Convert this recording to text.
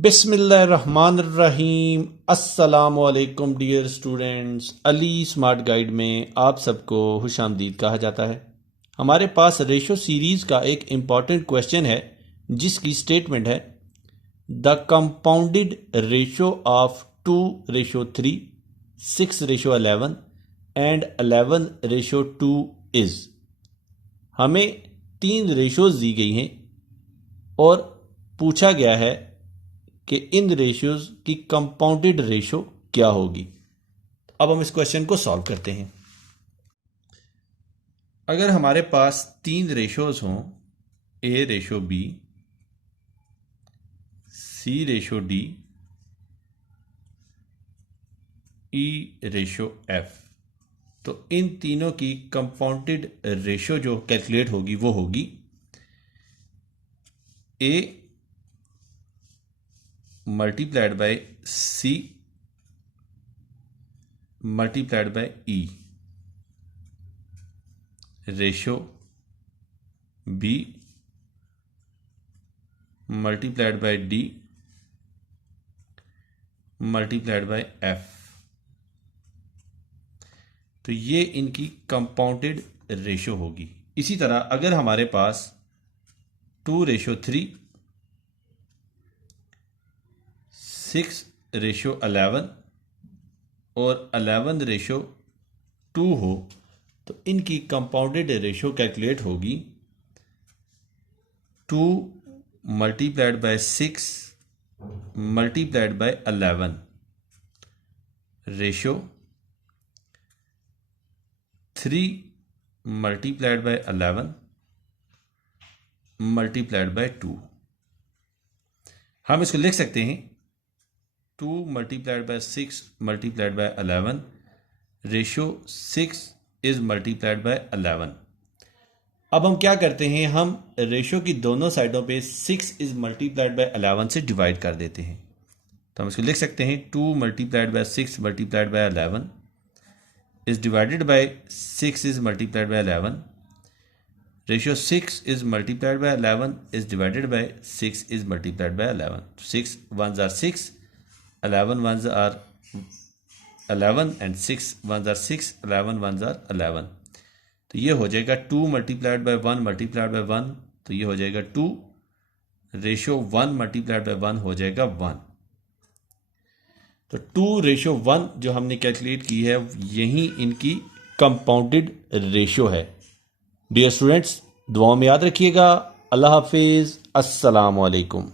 बिस्मिल्लाहिर्रहमानिर्रहीम। अस्सलामुअलैकुम dear students, Ali smart guide में आप सबको खुशामदीद कहा जाता है। हमारे पास रेशो सीरीज़ का एक इम्पॉर्टेंट क्वेश्चन है जिसकी स्टेटमेंट है the compounded ratio of 2:3, 6:11 and 11:2 is. हमें 3 रेशोज दी गई हैं और पूछा गया है कि इन रेशियोज की कंपाउंडेड रेशो क्या होगी। अब हम इस क्वेश्चन को सॉल्व करते हैं। अगर हमारे पास 3 रेशोज हों, A ratio B, C ratio D, E ratio F, तो इन तीनों की कंपाउंडेड रेशो जो कैलकुलेट होगी वो होगी A multiplied by C multiplied by E ratio B multiplied by D multiplied by F. तो ये इनकी कंपाउंडेड रेशो होगी। इसी तरह अगर हमारे पास 2:3, 6:11 और 11:2 हो तो इनकी कंपाउंडेड रेशो कैलकुलेट होगी 2 multiplied by 6 multiplied by 11 ratio 3 multiplied by 11 multiplied by 2। हम इसको लिख सकते हैं 2 multiplied by 6 multiplied by 11 ratio 6 is multiplied by 11। अब हम क्या करते हैं, हम रेशो की दोनों साइडों पे 6 इज मल्टीप्लाइड बाय 11 से डिवाइड कर देते हैं। तो हम इसको लिख सकते हैं 2 multiplied by 6 multiplied by 11 is divided by 6 is multiplied by 11 ratio 6 is multiplied by 11 is divided by 6 is multiplied by 11. 6 ones are 6, 11 ones are 11 and 6 ones are 6, 11 ones are 11। तो ये हो जाएगा 2 मल्टीप्लाइड बाय 1 मल्टीप्लाइड बाय 1, तो ये हो जाएगा 2 ratio 1 multiplied by 1 हो जाएगा 1। तो 2:1 जो हमने कैलकुलेट की है यही इनकी कंपाउंडेड रेशियो है। डियर स्टूडेंट्स, दुआओं में याद रखिएगा। अल्लाह हाफिज़, अस्सलाम वालेकुम।